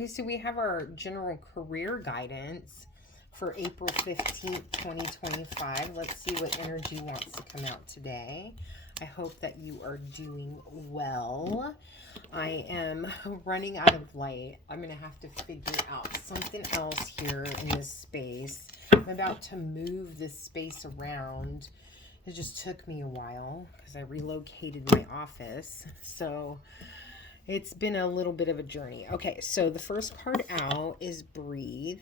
Okay, so we have our general career guidance for April 15th, 2025. Let's see what energy wants to come out today. I hope that you are doing well. I am running out of light. I'm going to have to figure out something else here in this space. I'm about to move this space around. It just took me a while because I relocated my office. So it's been a little bit of a journey. Okay, so the first card out is breathe.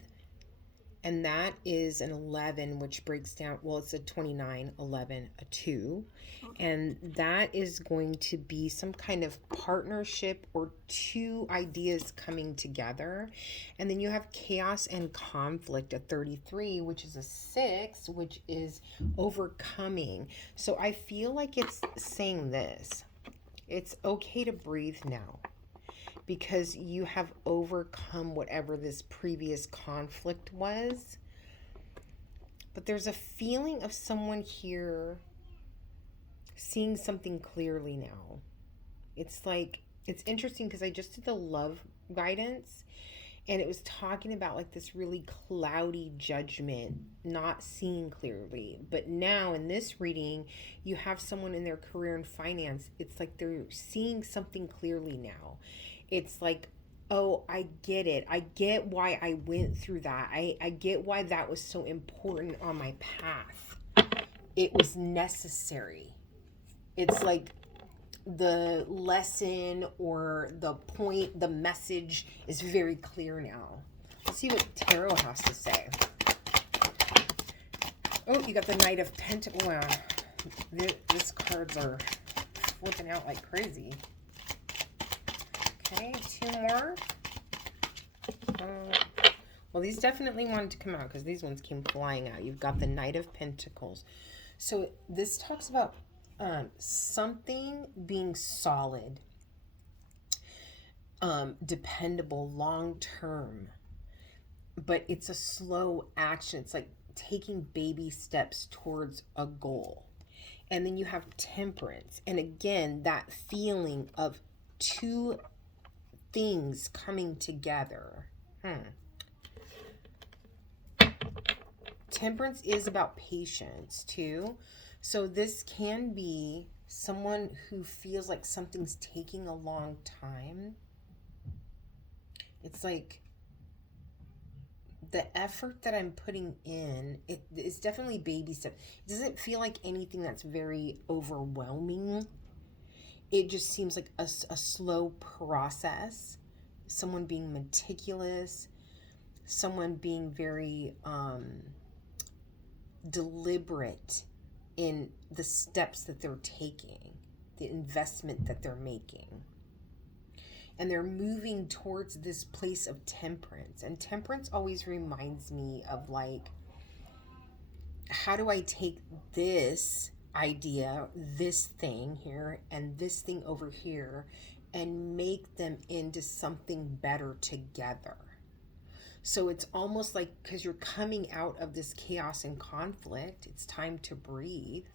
And that is an 11, which breaks down, well, it's a 29, 11, a 2. And that is going to be some kind of partnership or two ideas coming together. And then you have chaos and conflict, a 33, which is a 6, which is overcoming. So I feel like it's saying this. It's okay to breathe now because you have overcome whatever this previous conflict was. But there's a feeling of someone here seeing something clearly now. It's like, it's interesting because I just did the love guidance and it was talking about like this really cloudy judgment, not seeing clearly. But now in this reading, you have someone in their career and finance. It's like they're seeing something clearly now. It's like, oh, I get it. I get why I went through that. I get why that was so important on my path. It was necessary. It's like the lesson or the point, the message is very clear now. Let's see what Tarot has to say. Oh, you got the Knight of Pentacles. Wow. These cards are flipping out like crazy. Okay, 2 more. Well, these definitely wanted to come out because these ones came flying out. You've got the Knight of Pentacles. So this talks about something being solid, dependable, long-term, but it's a slow action. It's like taking baby steps towards a goal. And then you have Temperance. And again, that feeling of two things coming together. Temperance is about patience too. So this can be someone who feels like something's taking a long time. It's like the effort that I'm putting in, it is definitely baby steps. It doesn't feel like anything that's very overwhelming. It just seems like a slow process. Someone being meticulous, someone being very deliberate in the steps that they're taking, the investment that they're making. And they're moving towards this place of temperance. And temperance always reminds me of like, how do I take this idea, this thing here, and this thing over here, and make them into something better together? So it's almost like, because you're coming out of this chaos and conflict, it's time to breathe.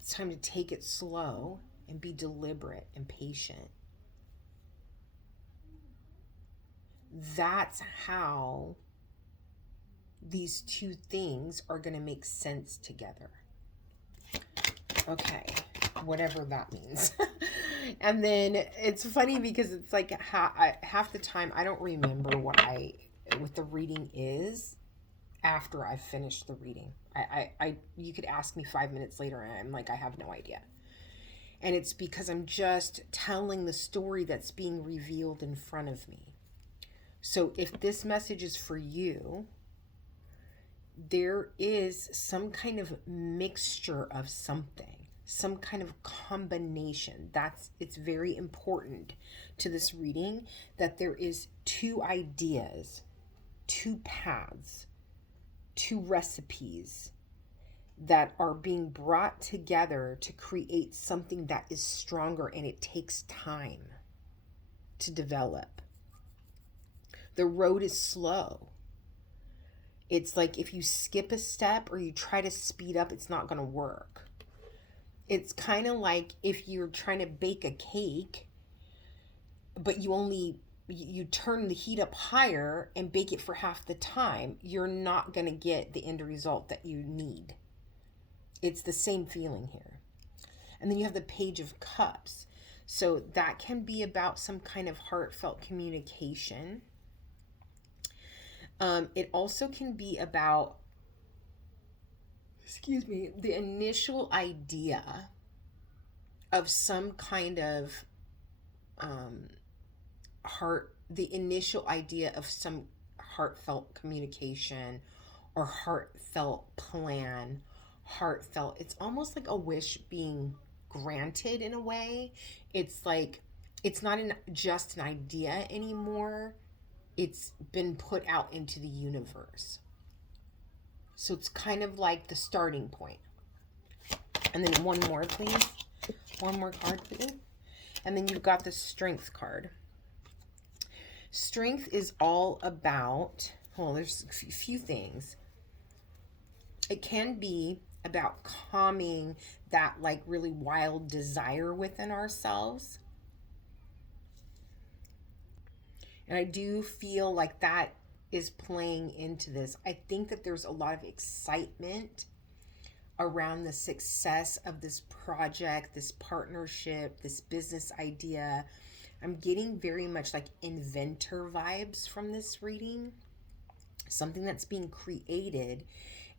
It's time to take it slow and be deliberate and patient. That's how these two things are going to make sense together. Okay, whatever that means. And then it's funny because it's like half the time I don't remember what the reading is after I've finished the reading. You could ask me 5 minutes later and I'm like, I have no idea. And it's because I'm just telling the story that's being revealed in front of me. So if this message is for you, there is some kind of mixture of something, some kind of combination. It's very important to this reading that there is two ideas, two paths, two recipes that are being brought together to create something that is stronger, and it takes time to develop. The road is slow. It's like if you skip a step or you try to speed up, it's not going to work. It's kind of like if you're trying to bake a cake, but you only you turn the heat up higher and bake it for half the time, you're not going to get the end result that you need. It's the same feeling here. And then you have the Page of Cups. So that can be about some kind of heartfelt communication. It also can be about, the initial idea of some kind of the initial idea of some heartfelt communication or heartfelt plan, it's almost like a wish being granted in a way. It's like, it's not just an idea anymore. It's been put out into the universe. So it's kind of like the starting point. And then one more, please. One more card, please. And then you've got the Strength card. Strength is all about, well, there's a few things. It can be about calming that like really wild desire within ourselves. And I do feel like that is playing into this. I think that there's a lot of excitement around the success of this project, this partnership, this business idea. I'm getting very much like inventor vibes from this reading. Something that's being created,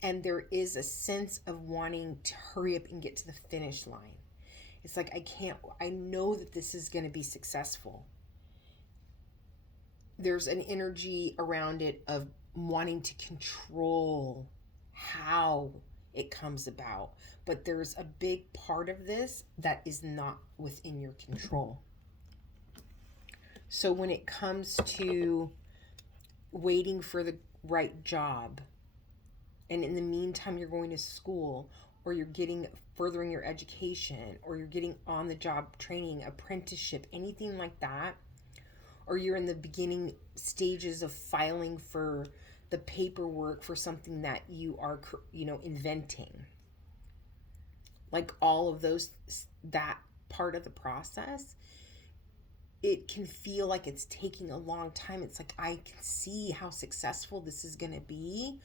and there is a sense of wanting to hurry up and get to the finish line. It's like, I know that this is going to be successful. There's an energy around it of wanting to control how it comes about. But there's a big part of this that is not within your control. So when it comes to waiting for the right job, and in the meantime you're going to school, or you're furthering your education, or you're getting on the job training, apprenticeship, anything like that, or you're in the beginning stages of filing for the paperwork for something that you are, inventing. Like all of those, that part of the process, it can feel like it's taking a long time. It's like, I can see how successful this is going to be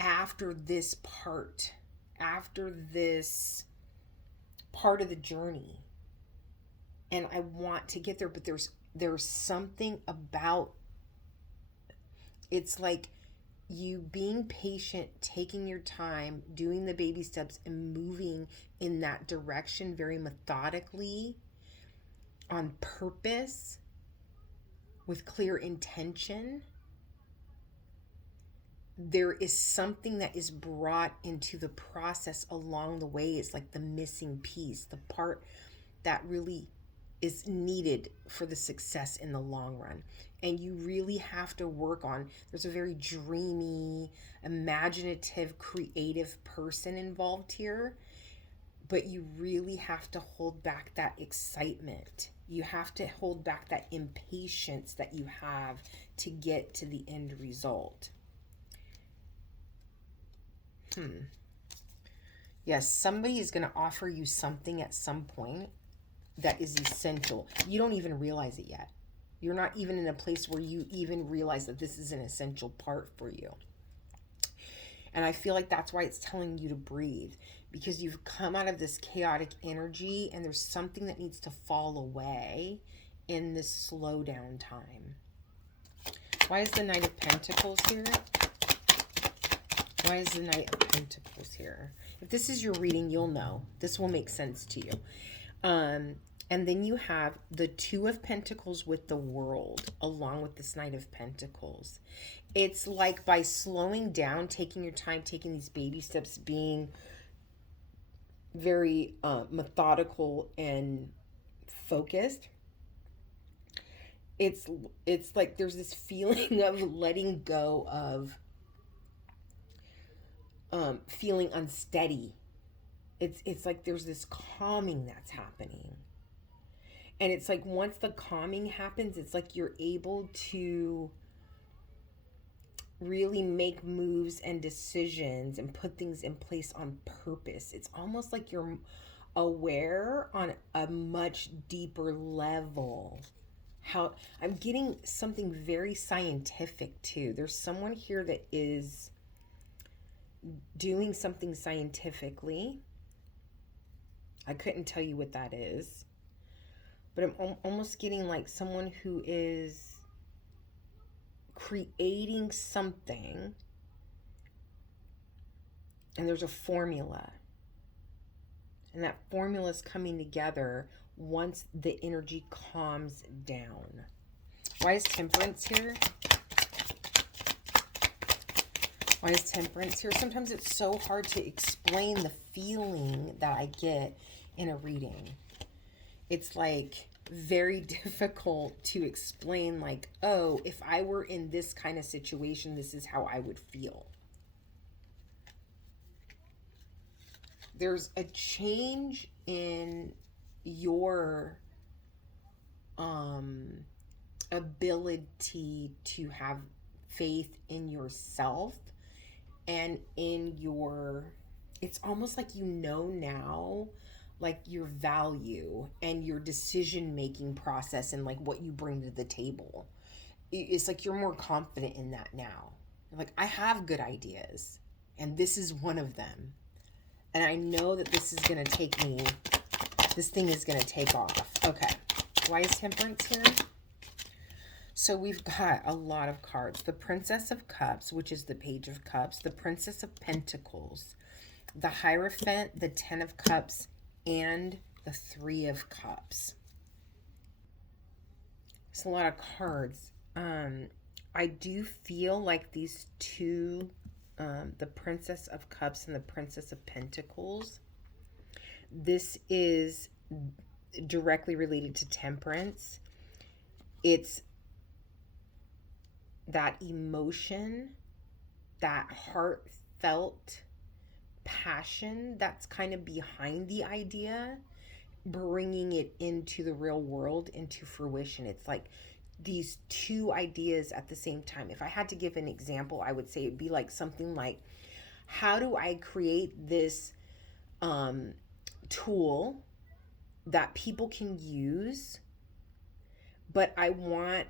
after this part of the journey. And I want to get there, but there's something about, it's like you being patient, taking your time, doing the baby steps and moving in that direction very methodically, on purpose, with clear intention. There is something that is brought into the process along the way. It's like the missing piece, the part that really is needed for the success in the long run. And you really have to work on, there's a very dreamy, imaginative, creative person involved here, but you really have to hold back that excitement. You have to hold back that impatience that you have to get to the end result. Yes, somebody is going to offer you something at some point that is essential. You don't even realize it yet. You're not even in a place where you even realize that this is an essential part for you. And I feel like that's why it's telling you to breathe, because you've come out of this chaotic energy and there's something that needs to fall away in this slow down time. Why is the Knight of Pentacles here? Why is the Knight of Pentacles here? If this is your reading, you'll know. This will make sense to you. And then you have the Two of Pentacles with the World, along with this Knight of Pentacles. It's like by slowing down, taking your time, taking these baby steps, being very methodical and focused. It's like there's this feeling of letting go of feeling unsteady. It's like there's this calming that's happening. And it's like once the calming happens, it's like you're able to really make moves and decisions and put things in place on purpose. It's almost like you're aware on a much deeper level how I'm getting something very scientific too. There's someone here that is doing something scientifically. I couldn't tell you what that is, but I'm almost getting like someone who is creating something, and there's a formula, and that formula is coming together once the energy calms down. Why is Temperance here? Why is Temperance here? Sometimes it's so hard to explain the feeling that I get in a reading. It's like very difficult to explain, like, oh, if I were in this kind of situation, this is how I would feel. There's a change in your ability to have faith in yourself and in your, it's almost like you know now, like your value and your decision making process and like what you bring to the table. It's like you're more confident in that now. Like, I have good ideas and this is one of them, and I know that this is going to take me, this thing is going to take off. Okay, why is Temperance here? So we've got a lot of cards. The Princess of Cups, which is the Page of Cups, the Princess of Pentacles, the Hierophant, the Ten of Cups, and the Three of Cups. It's a lot of cards. I do feel like these two, the Princess of Cups and the Princess of Pentacles, this is directly related to Temperance. It's that emotion, that heartfelt passion that's kind of behind the idea, bringing it into the real world, into fruition. It's like these two ideas at the same time. If I had to give an example, I would say it'd be like something like, how do I create this tool that people can use, but I want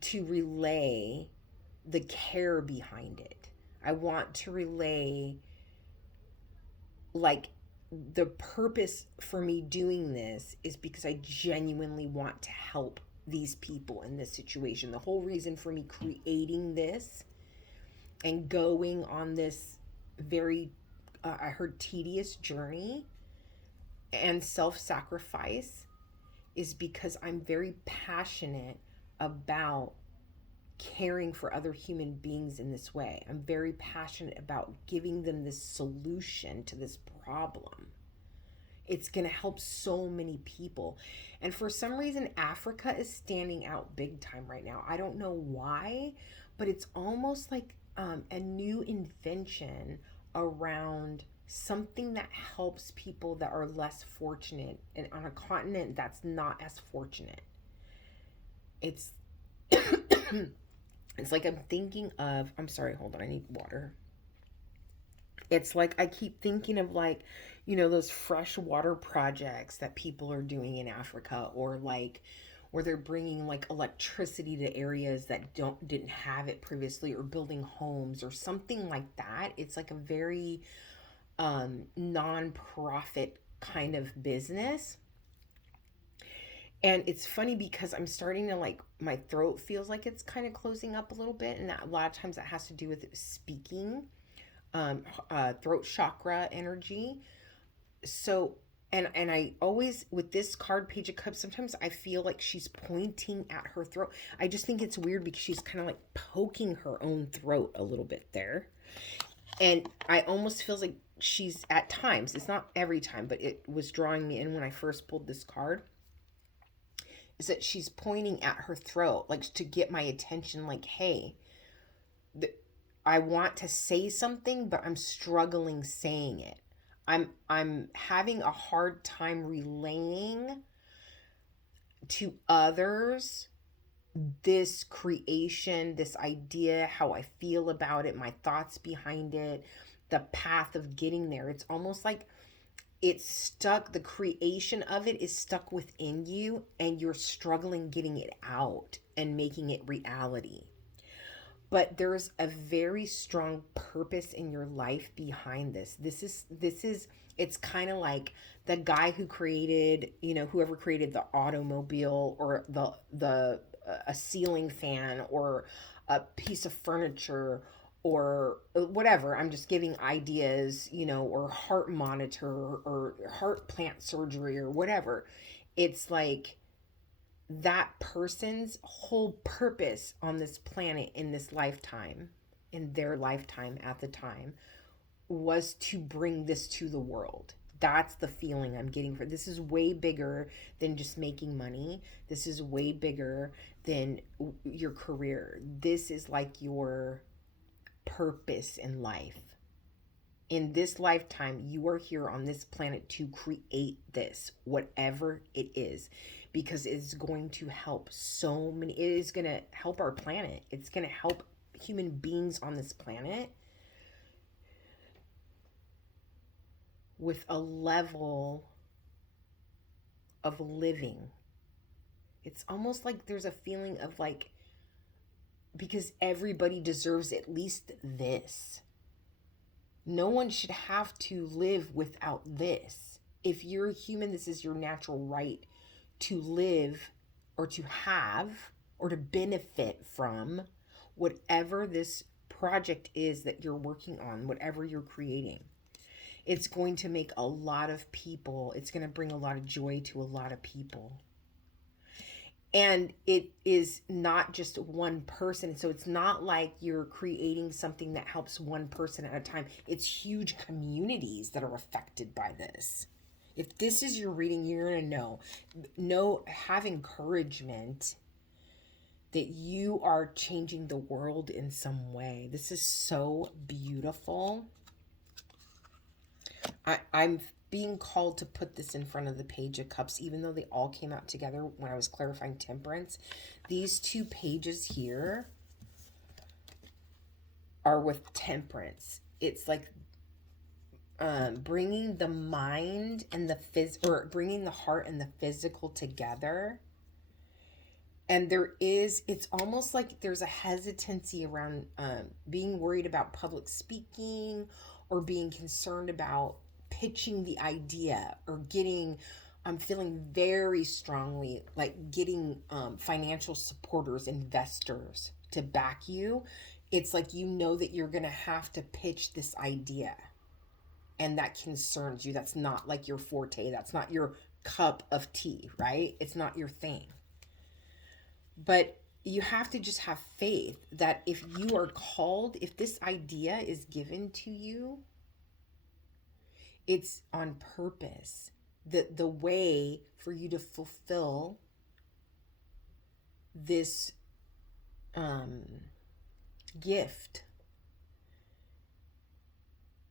to relay the care behind it. I want to relay, like, the purpose for me doing this is because I genuinely want to help these people in this situation. The whole reason for me creating this and going on this very, I heard, tedious journey and self-sacrifice is because I'm very passionate about caring for other human beings in this way. I'm very passionate about giving them this solution to this problem. It's going to help so many people. And for some reason, Africa is standing out big time right now. I don't know why, but it's almost like a new invention around something that helps people that are less fortunate and on a continent that's not as fortunate. It's it's like I'm thinking of, I'm sorry, hold on, I need water. It's like I keep thinking of, like, you know, those freshwater projects that people are doing in Africa, or like where they're bringing like electricity to areas that didn't have it previously, or building homes or something like that. It's like a very non-profit kind of business. And it's funny because I'm starting to, like, my throat feels like it's kind of closing up a little bit. And that, a lot of times that has to do with speaking, throat chakra energy. So, and I always, with this card, Page of Cups, sometimes I feel like she's pointing at her throat. I just think it's weird because she's kind of like poking her own throat a little bit there. And I almost feel like she's, at times, it's not every time, but it was drawing me in when I first pulled this card, is that she's pointing at her throat, like to get my attention, like, hey, I want to say something, but I'm struggling saying it. I'm having a hard time relaying to others this creation, this idea, how I feel about it, my thoughts behind it, the path of getting there. It's almost like it's stuck, the creation of it is stuck within you, and you're struggling getting it out and making it reality. But there's a very strong purpose in your life behind this. This is it's kind of like the guy who created, whoever created the automobile, or the a ceiling fan, or a piece of furniture, or whatever. I'm just giving ideas, or heart monitor, or heart plant surgery, or whatever. It's like that person's whole purpose on this planet, in this lifetime, in their lifetime at the time, was to bring this to the world. That's the feeling I'm getting for this. Is way bigger than just making money. This is way bigger than your career. This is like your purpose in life. In this lifetime, you are here on this planet to create this, whatever it is, because it's going to help so many. It is going to help our planet. It's going to help human beings on this planet with a level of living. It's almost like there's a feeling of like, because everybody deserves at least this. No one should have to live without this. If you're a human, this is your natural right to live, or to have, or to benefit from whatever this project is that you're working on, whatever you're creating. It's going to make a lot of people, it's going to bring a lot of joy to a lot of people. And it is not just one person. So it's not like you're creating something that helps one person at a time. It's huge communities that are affected by this. If this is your reading, you're going to have encouragement that you are changing the world in some way. This is so beautiful. I'm being called to put this in front of the Page of Cups, even though they all came out together when I was clarifying Temperance. These two pages here are with Temperance. It's like bringing the mind and or bringing the heart and the physical together. And it's almost like there's a hesitancy around being worried about public speaking, or being concerned about pitching the idea, or I'm feeling very strongly like getting financial supporters, investors to back you. It's like, that you're going to have to pitch this idea, and that concerns you. That's not like your forte. That's not your cup of tea, right? It's not your thing. But you have to just have faith that if you are called, if this idea is given to you, it's on purpose. The way for you to fulfill this gift,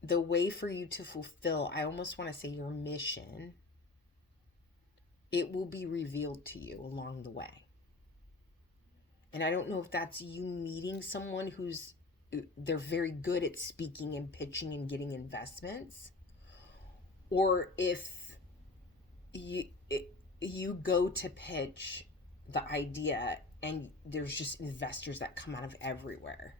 the way for you to fulfill, I almost want to say, your mission, it will be revealed to you along the way. And I don't know if that's you meeting someone they're very good at speaking and pitching and getting investments, or if you go to pitch the idea and there's just investors that come out of everywhere.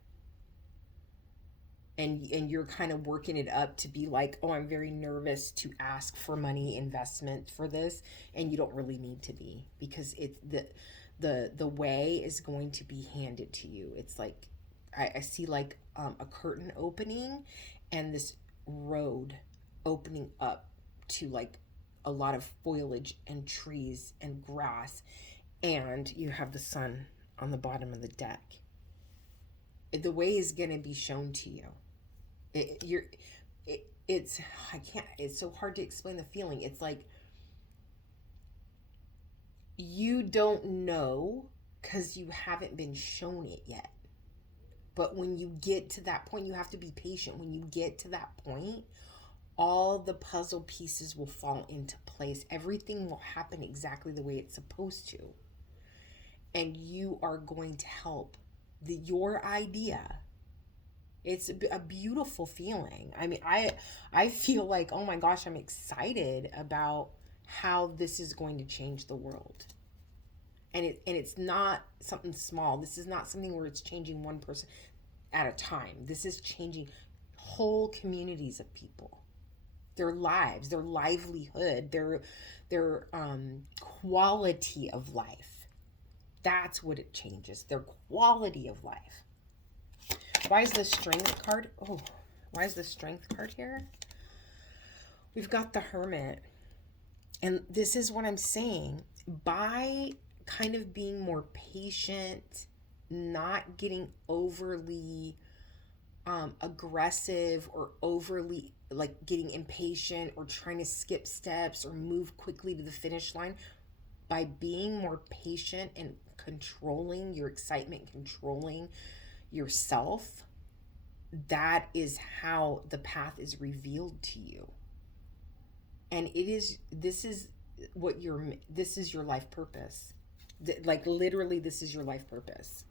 And you're kind of working it up to be like, oh, I'm very nervous to ask for money investment for this. And you don't really need to be, because it's the way is going to be handed to you. It's like, I see like a curtain opening, and this road opening up to like a lot of foliage and trees and grass, and you have the sun on the bottom of the deck. The way is going to be shown to you. It's so hard to explain the feeling. It's like, you don't know because you haven't been shown it yet. But when you get to that point, you have to be patient. When you get to that point, all the puzzle pieces will fall into place. Everything will happen exactly the way it's supposed to. And you are going to help your idea It's a beautiful feeling. I mean, I feel like, oh my gosh, I'm excited about how this is going to change the world. And it's not something small. This is not something where it's changing one person at a time. This is changing whole communities of people, their lives, their livelihood, their quality of life. That's what it changes, their quality of life. Why is the strength card? Oh, why is the strength card here? We've got the hermit. And this is what I'm saying. By kind of being more patient, not getting overly aggressive or overly like getting impatient or trying to skip steps or move quickly to the finish line, by being more patient and controlling your excitement, controlling yourself, that is how the path is revealed to you. And this is your life purpose. Like literally, this is your life purpose.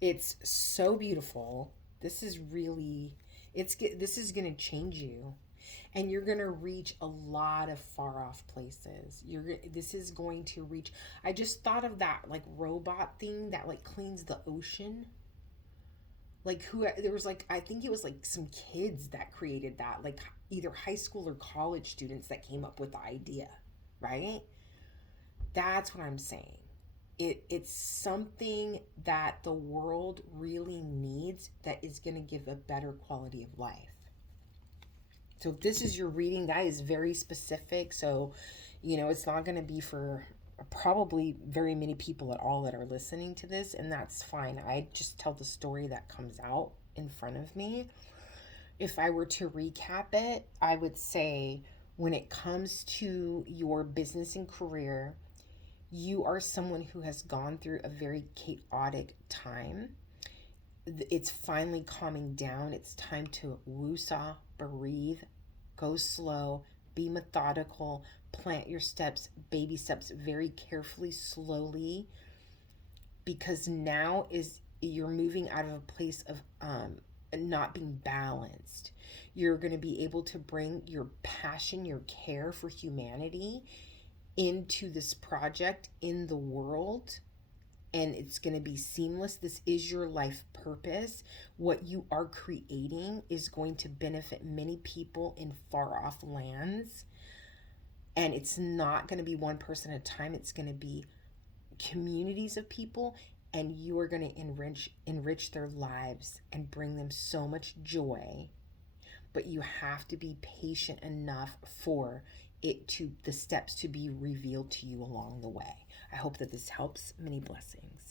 It's so beautiful. This is going to change you, and you're going to reach a lot of far off places. This is going to reach, I just thought of that like robot thing that like cleans the ocean. Like there was like, I think it was like some kids that created that, like either high school or college students that came up with the idea, right? That's what I'm saying. It's something that the world really needs, that is going to give a better quality of life. So if this is your reading, that is very specific. So, it's not going to be for probably very many people at all that are listening to this, and that's fine. I just tell the story that comes out in front of me. If I were to recap it, I would say when it comes to your business and career, you are someone who has gone through a very chaotic time. It's finally calming down. It's time to woosah, breathe, go slow, be methodical, plant your steps, baby steps, very carefully, slowly, because now you're moving out of a place of not being balanced. You're going to be able to bring your passion, your care for humanity into this project in the world, and it's going to be seamless. This is your life purpose. What you are creating is going to benefit many people in far off lands, and it's not going to be one person at a time. It's going to be communities of people, and you are going to enrich their lives and bring them so much joy. But you have to be patient enough for the steps to be revealed to you along the way. I hope that this helps. Many blessings.